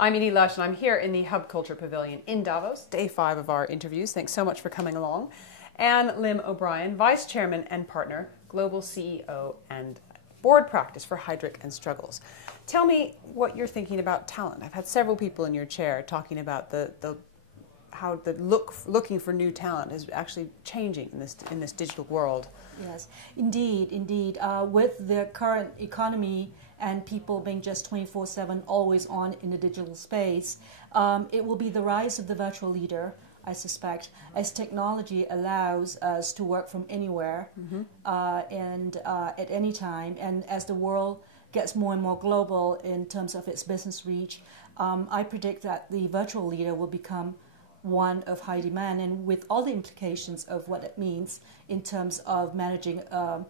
I'm Edie Lush, and I'm here in the Hub Culture Pavilion in Davos, day 5 of our interviews. Thanks so much for coming along. And Lim O'Brien, Vice Chairman and Partner, Global CEO and Board Practice for Heidrick and Struggles. Tell me what you're thinking about talent. I've had several people in your chair talking about how looking for new talent is actually changing in this digital world. Yes, indeed. With the current economy and people being just 24/7 always on in the digital space, it will be the rise of the virtual leader, I suspect, as technology allows us to work from anywhere and at any time, and as the world gets more and more global in terms of its business reach, I predict that the virtual leader will become one of high demand, and with all the implications of what it means in terms of managing a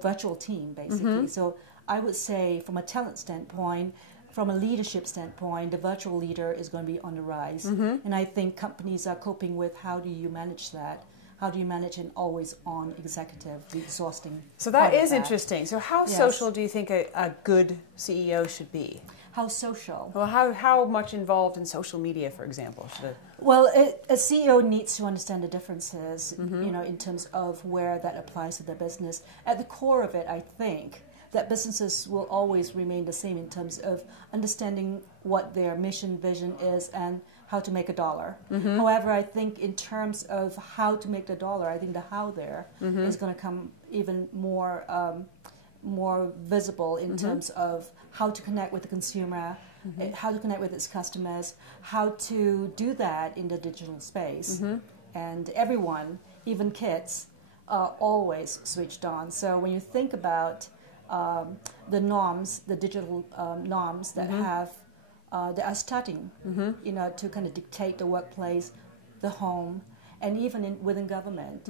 virtual team, basically. So I would say from a talent standpoint, from a leadership standpoint, the virtual leader is going to be on the rise. And I think companies are coping with how do you manage that? How do you manage an always-on executive, the exhausting? So that is interesting. So how social do you think a good CEO should be? How social? Well, how much involved in social media, for example? Well, a CEO needs to understand the differences, in terms of where that applies to their business. At the core of it, I think that businesses will always remain the same in terms of understanding what their mission, vision is, and how to make a dollar. However, I think in terms of how to make the dollar, I think the how there is going to come even more visible in terms of how to connect with the consumer, how to connect with its customers, how to do that in the digital space. And everyone, even kids, are always switched on. So when you think about the norms, the digital norms that that are starting, to kind of dictate the workplace, the home, and even within government,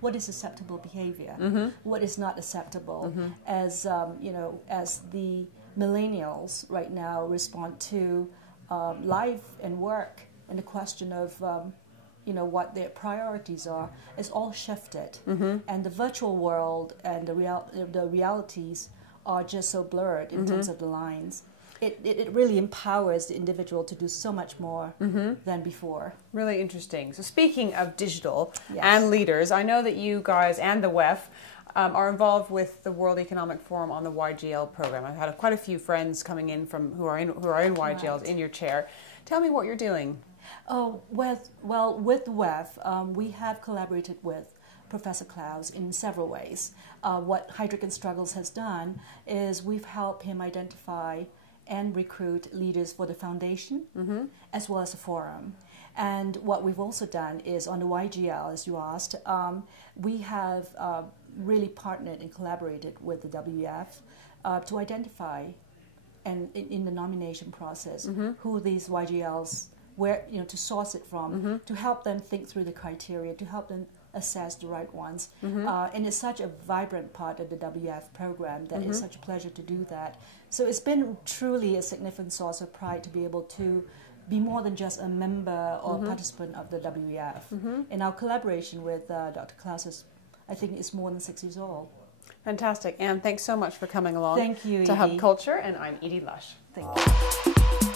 what is acceptable behavior, what is not acceptable, as as the millennials right now respond to life and work, and the question of what their priorities are, is all shifted, and the virtual world and the realities are just so blurred in terms of the lines. It really empowers the individual to do so much more than before. Really interesting. So speaking of digital and leaders, I know that you guys and the WEF are involved with the World Economic Forum on the YGL program. I've had quite a few friends coming in who are in YGLs in your chair. Tell me what you're doing. With WEF, we have collaborated with Professor Klaus in several ways. What Heidrick and Struggles has done is we've helped him identify and recruit leaders for the foundation as well as the forum. And what we've also done is on the YGL, as you asked, we have really partnered and collaborated with the WEF to identify and in the nomination process who these YGLs, where to source it from, to help them think through the criteria, to help them assess the right ones. And it's such a vibrant part of the WEF program that it's such a pleasure to do that. So it's been truly a significant source of pride to be able to be more than just a member or participant of the WEF. And our collaboration with Dr. Klaus I think is more than 6 years old. Fantastic. Anne, thanks so much for coming along Thank you, to Edie. Hub Culture, and I'm Edie Lush. Thank you.